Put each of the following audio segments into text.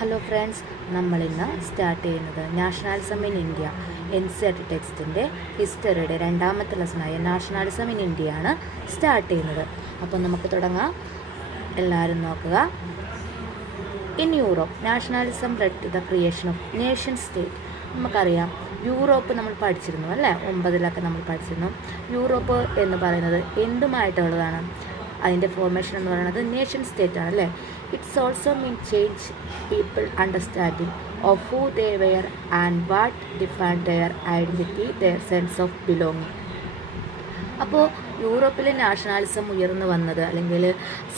Hello friends, നമ്മളിന്ന് start ചെയ്യുന്നത് nationalism in India NCERT ടെക്സ്റ്റിൻ്റെ ഹിസ്റ്ററിയുടെ രണ്ടാമത്തെ ലെസണായ നാഷണാലിസം ഇൻ ഇന്ത്യയാണ് സ്റ്റാർട്ട് ചെയ്യുന്നത്. അപ്പോൾ നമുക്ക് തുടങ്ങാം. എല്ലാവരും നോക്കുക. In Europe nationalism led to the creation of nation state. നമുക്കറിയാം, യൂറോപ്പ് നമ്മൾ പഠിച്ചിരുന്നു അല്ലേ, 9 നമ്മൾ പഠിച്ചിരുന്നു. യൂറോപ്പ് എന്ന് പറയുന്നത് എന്തുമായിട്ടുള്ളതാണ്? അതിൻ്റെ ഫോർമേഷൻ എന്ന് പറയുന്നത് നേഷൻ സ്റ്റേറ്റ് ആണ് അല്ലേ. It's also mean change people understanding of who they were and what define their identity, their sense of belonging. അപ്പോൾ യൂറോപ്പിലെ നാഷണാലിസം ഉയർന്നു വന്നത് അല്ലെങ്കിൽ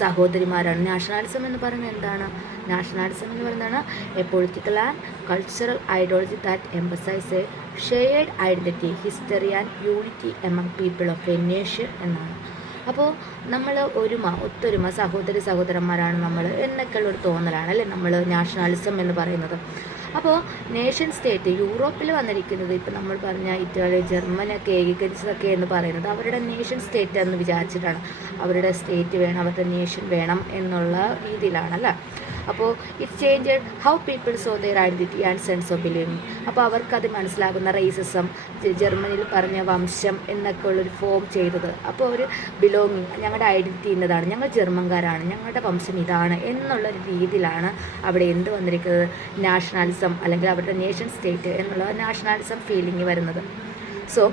സഹോദരിമാരാണ്. നാഷണാലിസം എന്ന് പറയുന്നത് എന്താണ്? നാഷണാലിസം എന്ന് പറയുന്നതാണ് a political and cultural ideology that emphasise a shared identity, history and unity among people of a nation എന്നാണ്. അപ്പോൾ നമ്മൾ ഒത്തൊരുമ സഹോദരന്മാരാണ് നമ്മൾ എന്നൊക്കെയുള്ളൊരു തോന്നലാണ് അല്ലേ നമ്മൾ നാഷണാലിസം എന്ന് പറയുന്നത്. അപ്പോൾ നേഷൻ സ്റ്റേറ്റ് യൂറോപ്പിൽ വന്നിരിക്കുന്നത്, ഇപ്പം നമ്മൾ പറഞ്ഞ ഇറ്റലി, ജർമ്മനിയൊക്കെ ഏകീകരിച്ചതൊക്കെ എന്ന് പറയുന്നത് അവരുടെ നേഷൻ സ്റ്റേറ്റ് എന്ന് വിചാരിച്ചിട്ടാണ്. അവരുടെ സ്റ്റേറ്റ് വേണം, അവരുടെ നേഷൻ വേണം എന്നുള്ള രീതിയിലാണല്ലേ. അപ്പോൾ it change how people saw their identity and sense of belonging. അപ്പോൾ അവർക്കത് മനസ്സിലാകുന്ന റേസിസം, ജർമ്മനിയിൽ പറഞ്ഞ വംശം എന്നൊക്കെ ഉള്ളൊരു ഫോം ചെയ്തത്. അപ്പോൾ അവർ ബിലോങ്ങിങ്, ഞങ്ങളുടെ ഐഡൻറ്റിറ്റി ഇന്നതാണ്, ഞങ്ങൾ ജർമ്മൻകാരാണ്, ഞങ്ങളുടെ വംശം ഇതാണ് എന്നുള്ളൊരു രീതിയിലാണ് അവിടെ എന്ത് വന്നിരിക്കുന്നത്? നാഷണാലിസം അല്ലെങ്കിൽ അവരുടെ നേഷൻ സ്റ്റേറ്റ് എന്നുള്ള നാഷണാലിസം ഫീലിംഗ് വരുന്നത്. സോ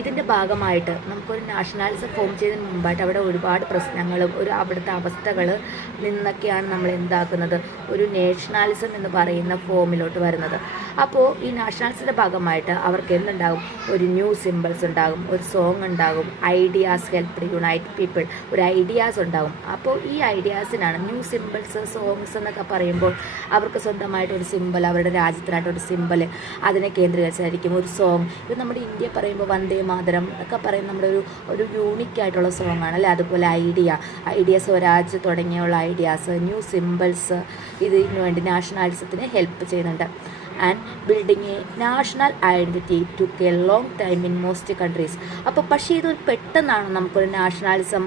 ഇതിൻ്റെ ഭാഗമായിട്ട് നമുക്കൊരു നാഷണാലിസം ഫോം ചെയ്തതിന് മുമ്പായിട്ട് അവിടെ ഒരുപാട് പ്രശ്നങ്ങളും അവിടുത്തെ അവസ്ഥകൾ നിന്നൊക്കെയാണ് നമ്മൾ എന്താക്കുന്നത്, ഒരു നാഷണാലിസം എന്ന് പറയുന്ന ഫോമിലോട്ട് വരുന്നത്. അപ്പോൾ ഈ നാഷണാലിസത്തിൻ്റെ ഭാഗമായിട്ട് അവർക്ക് എന്തുണ്ടാകും? ഒരു ന്യൂ സിമ്പിൾസ് ഉണ്ടാകും, ഒരു സോങ് ഉണ്ടാകും, ഐഡിയാസ് ഹെൽപ്പ് യുണൈറ്റ് പീപ്പിൾ, ഒരു ഐഡിയാസ് ഉണ്ടാകും. അപ്പോൾ ഈ ഐഡിയാസിനാണ് ന്യൂ സിമ്പിൾസ്, സോങ്സ് എന്നൊക്കെ പറയുമ്പോൾ അവർക്ക് സ്വന്തമായിട്ട് ഒരു സിമ്പിൾ, അവരുടെ രാജ്യത്തിനായിട്ടൊരു സിമ്പിൾ അതിനെ കേന്ദ്രീകരിച്ചായിരിക്കും ഒരു സോങ്. ഇത് നമ്മുടെ ഇന്ത്യ പറയുമ്പോൾ വന്ദേ മാതരം ഒക്കെ പറയുന്ന നമ്മുടെ ഒരു യൂണിക്കായിട്ടുള്ള സോങ് ആണ് അല്ലേ. അതുപോലെ ഐഡിയ സ്വരാജ് തുടങ്ങിയുള്ള ഐഡിയാസ്, ന്യൂ സിമ്പിൾസ് ഇതിനു വേണ്ടി നാഷണാലിസത്തിന് ഹെൽപ്പ് ചെയ്യുന്നുണ്ട്. And building A national identity took A long time in most countries. അപ്പോൾ പക്ഷേ ഇതൊരു പെട്ടെന്നാണ് നമുക്കൊരു നാഷണാലിസം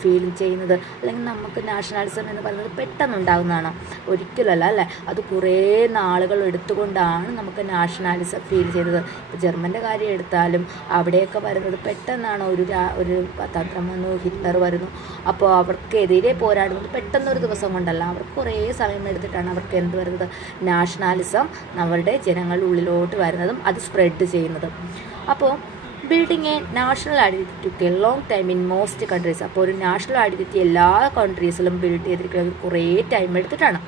ഫീൽ ചെയ്യുന്നത്, അല്ലെങ്കിൽ നമുക്ക് നാഷണാലിസം എന്ന് പറയുന്നത് പെട്ടെന്നുണ്ടാകുന്നതാണ്? ഒരിക്കലല്ല അല്ലേ. അത് കുറേ നാളുകൾ എടുത്തുകൊണ്ടാണ് നമുക്ക് നാഷണാലിസം ഫീൽ ചെയ്തത്. ഇപ്പോൾ ജർമ്മൻ്റെ കാര്യം എടുത്താലും അവിടെയൊക്കെ വരുന്നത് പെട്ടെന്നാണ്. ഒരു തന്ത്രം വന്നു, ഹിറ്റ്ലർ വരുന്നു, അപ്പോൾ അവർക്കെതിരെ പോരാടുന്നത് പെട്ടെന്നൊരു ദിവസം കൊണ്ടല്ല, അവർക്ക് കുറേ സമയം എടുത്തിട്ടാണ് അവർക്ക് എന്ത് വരുന്നത്? നാഷണാലിസം അവരുടെ ജനങ്ങളുടെ ഉള്ളിലോട്ട് വരുന്നതും അത് സ്പ്രെഡ് ചെയ്യുന്നതും. അപ്പോൾ building A national identity took A long time in most countries. അപ്പോൾ ഒരു നാഷണൽ ഐഡൻറ്റിറ്റി എല്ലാ കൺട്രീസിലും ബിൽഡ് ചെയ്തിരിക്കുന്നത് കുറേ ടൈം എടുത്തിട്ടാണ്.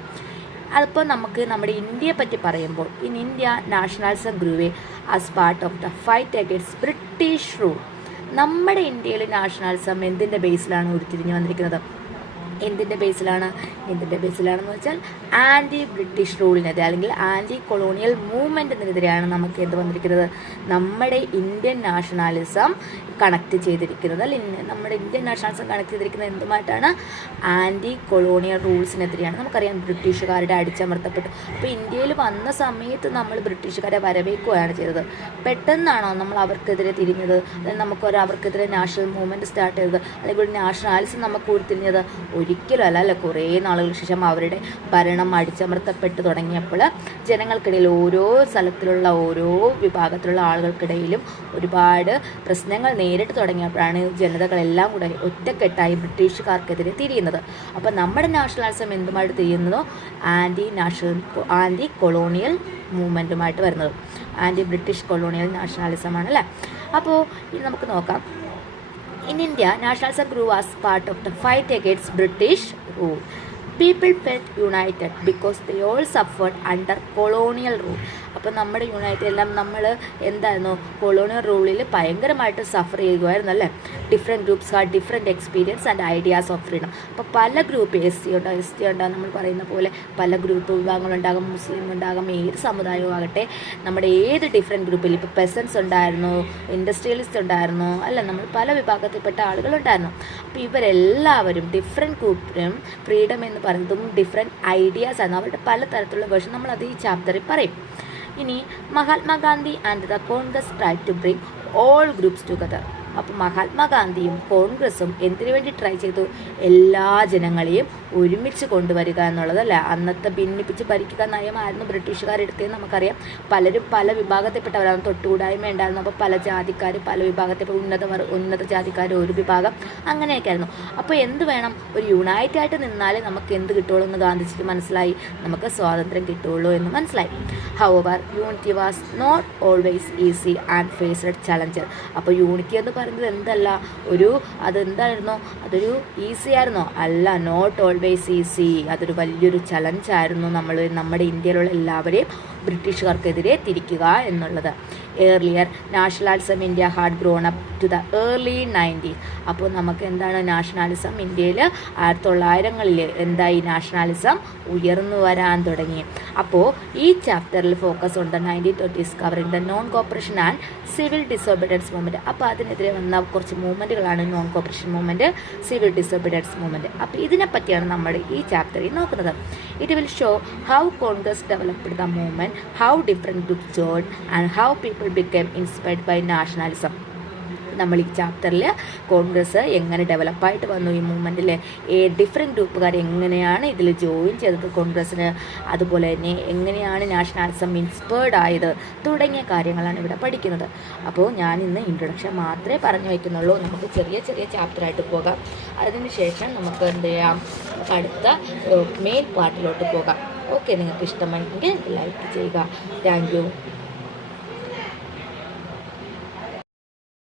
അതിപ്പോൾ നമുക്ക് നമ്മുടെ ഇന്ത്യയെ പറ്റി പറയുമ്പോൾ, in India nationalism grew as part of the fight against British rule. നമ്മുടെ ഇന്ത്യയിൽ നാഷണാലിസം എന്തിൻ്റെ ബേസിലാണ് ഉരുത്തിരിഞ്ഞ് വന്നിരിക്കുന്നത്? എന്തിൻ്റെ ബേസിലാണെന്ന് വെച്ചാൽ ആൻറ്റി ബ്രിട്ടീഷ് റൂളിനെതിരെ അല്ലെങ്കിൽ ആൻറ്റി കൊളോണിയൽ മൂവ്മെൻറ്റിനെതിരെയാണ് നമുക്ക് എന്ത് വന്നിരിക്കുന്നത്? നമ്മുടെ ഇന്ത്യൻ നാഷണാലിസം കണക്ട് ചെയ്തിരിക്കുന്നത് അല്ലെങ്കിൽ നമ്മുടെ ഇന്ത്യൻ നാഷണാലിസം കണക്ട് ചെയ്തിരിക്കുന്നത് എന്തുമായിട്ടാണ്? Anti colonial റൂൾസിനെതിരെയാണ്. നമുക്കറിയാം, ബ്രിട്ടീഷുകാരുടെ അടിച്ചമർത്തപ്പെട്ടു. അപ്പോൾ ഇന്ത്യയിൽ വന്ന സമയത്ത് നമ്മൾ ബ്രിട്ടീഷുകാരെ വരവേൽക്കുകയാണ് ചെയ്തത്. പെട്ടെന്നാണോ നമ്മൾ അവർക്കെതിരെ തിരിഞ്ഞത്? അല്ലെങ്കിൽ അവർക്കെതിരെ നാഷണൽ മൂവ്മെൻറ്റ് സ്റ്റാർട്ട് ചെയ്തത്, അല്ലെങ്കിൽ ഒരു നാഷണാലിസം നമുക്ക് ഉരുത്തിരിഞ്ഞത്? ഒരിക്കലും അല്ല. കുറേ നാളുകൾക്ക് ശേഷം അവരുടെ ഭരണം അടിച്ചമർത്തപ്പെട്ട് തുടങ്ങിയപ്പോൾ ജനങ്ങൾക്കിടയിൽ, ഓരോ സ്ഥലത്തിലുള്ള ഓരോ വിഭാഗത്തിലുള്ള ആളുകൾക്കിടയിലും ഒരുപാട് പ്രശ്നങ്ങൾ നേരിട്ട് തുടങ്ങിയപ്പോഴാണ് ജനതകളെല്ലാം കൂടെ ഒറ്റക്കെട്ടായി ബ്രിട്ടീഷുകാർക്കെതിരെ തിരിയുന്നത്. അപ്പോൾ നമ്മുടെ നാഷണാലിസം എന്തുമായിട്ട് തിരിയുന്നതോ ആൻറ്റി കൊളോണിയൽ മൂവ്മെൻറ്റുമായിട്ട് വരുന്നത് ആൻറ്റി ബ്രിട്ടീഷ് കൊളോണിയൽ നാഷണാലിസമാണ് അല്ലേ. അപ്പോൾ ഇനി നമുക്ക് നോക്കാം. In India, nationalism grew as part of the fight against British rule. People felt united because they all suffered under colonial rule. അപ്പോൾ നമ്മുടെ എല്ലാം നമ്മൾ എന്തായിരുന്നു? കൊളോണിയൽ റൂളിൽ ഭയങ്കരമായിട്ട് സഫർ ചെയ്യുമായിരുന്നു അല്ലേ. Different groups had different experience and ideas of freedom. അപ്പോൾ പല ഗ്രൂപ്പ് എസ് സി ഉണ്ടാകും, നമ്മൾ പറയുന്ന പോലെ പല ഗ്രൂപ്പ് വിഭാഗങ്ങളുണ്ടാകും, മുസ്ലിം ഉണ്ടാകും, ഏത് സമുദായവും ആകട്ടെ, നമ്മുടെ ഏത് ഡിഫറെൻറ്റ് ഗ്രൂപ്പിൽ, ഇപ്പോൾ പെസൻസ് ഉണ്ടായിരുന്നു, ഇൻഡസ്ട്രിയലിസ്റ്റ് ഉണ്ടായിരുന്നു അല്ല, നമ്മൾ പല വിഭാഗത്തിൽപ്പെട്ട ആളുകളുണ്ടായിരുന്നു. അപ്പോൾ ഇവരെല്ലാവരും ഡിഫറെൻറ്റ് ഗ്രൂപ്പിനും ഫ്രീഡം എന്ന് പറയുന്നതും ഡിഫറെൻറ്റ് ഐഡിയാസ് ആണ്. അവരുടെ പല തരത്തിലുള്ള വേർഷൻ നമ്മളത് ഈ ചാപ്റ്ററിൽ പറയും. ഇനി Mahatma Gandhi and the Congress try to bring all groups together. അപ്പോൾ മഹാത്മാഗാന്ധിയും കോൺഗ്രസും എന്തിനു വേണ്ടി ട്രൈ ചെയ്തു? എല്ലാ ജനങ്ങളെയും ഒരുമിച്ച് കൊണ്ടുവരിക എന്നുള്ളതല്ല. അന്നത്തെ ഭിന്നിപ്പിച്ച് ഭരിക്കുക നയമായിരുന്നു ബ്രിട്ടീഷുകാരെടുത്തതെന്ന് നമുക്കറിയാം. പലരും പല വിഭാഗത്തിൽപ്പെട്ടവരാണ്. തൊട്ടുകൂടായ്മ ഉണ്ടായിരുന്നു. അപ്പോൾ പല ജാതിക്കാർ, പല വിഭാഗത്തിൽ ഉന്നത ജാതിക്കാർ ഒരു വിഭാഗം, അങ്ങനെയൊക്കെ ആയിരുന്നു. അപ്പോൾ എന്ത് വേണം? ഒരു യുണൈറ്റ് ആയിട്ട് നിന്നാലേ നമുക്ക് എന്ത് കിട്ടുള്ളൂ എന്ന് ഗാന്ധിജിക്ക് മനസ്സിലായി. നമുക്ക് സ്വാതന്ത്ര്യം കിട്ടുള്ളൂ എന്ന് മനസ്സിലായി. However unity was not always easy and faced challenges. അപ്പോൾ യൂണിറ്റി എന്ന് പറയുന്നത് എന്തല്ല, അതെന്തായിരുന്നു? അതൊരു ഈസി ആയിരുന്നോ? അല്ല, നോട്ട് ഓൾവേസ് ഈസി. അതൊരു വലിയൊരു ചലഞ്ചായിരുന്നു. നമ്മുടെ ഇന്ത്യയിലുള്ള എല്ലാവരെയും ബ്രിട്ടീഷുകാർക്കെതിരെ തിരിക്കുക എന്നുള്ളത്. Earlier nationalism India had grown up to the early 90s. അപ്പോൾ നമുക്ക് എന്താണ് നാഷണലിസം ഇന്ത്യയിൽ 1900-കളിൽ എന്തായി? നാഷണലിസം ഉയർന്നു വരാൻ തുടങ്ങി. അപ്പോൾ ഈ ചാപ്റ്ററിൽ focus on the 1930s covering the non cooperation and civil disobedience movement. അപ്പോൾ അതിനെതിരെ വന്ന കുറച്ച് മൂവ്മെൻറ്റുകളാണ് non cooperation movement, civil disobedience movement. അപ്പോൾ ഇതിനെപ്പറ്റിയാണ് നമ്മൾ ഈ ചാപ്റ്ററിൽ നോക്കുന്നത്. It will show how Congress developed the movement, how different groups joined and how people became inspired by nationalism. നമ്മൾ ഈ ചാപ്റ്ററിൽ കോൺഗ്രസ് എങ്ങനെ ഡെവലപ്പായിട്ട് വന്നു, ഈ മൂവ്മെൻറ്റിൽ ഡിഫറെൻറ്റ് ഗ്രൂപ്പുകാർ എങ്ങനെയാണ് ഇതിൽ ജോയിൻ ചെയ്തത് കോൺഗ്രസ്സിന്, അതുപോലെ തന്നെ എങ്ങനെയാണ് നാഷണലിസം ഇൻസ്പയർഡ് ആയത് തുടങ്ങിയ കാര്യങ്ങളാണ് ഇവിടെ പഠിക്കുന്നത്. അപ്പോൾ ഞാൻ ഇന്ന് ഇൻട്രൊഡക്ഷൻ മാത്രമേ പറഞ്ഞു വയ്ക്കുന്നുള്ളൂ. നമുക്ക് ചെറിയ ചെറിയ ചാപ്റ്ററായിട്ട് പോകാം. അതിനുശേഷം നമുക്ക് എന്ത് ചെയ്യാം? അടുത്ത മെയിൻ പാർട്ടിലോട്ട് പോകാം. ഓക്കെ, നിങ്ങൾക്ക് ഇഷ്ടമായെങ്കിൽ ലൈക്ക് ചെയ്യുക. Thank you.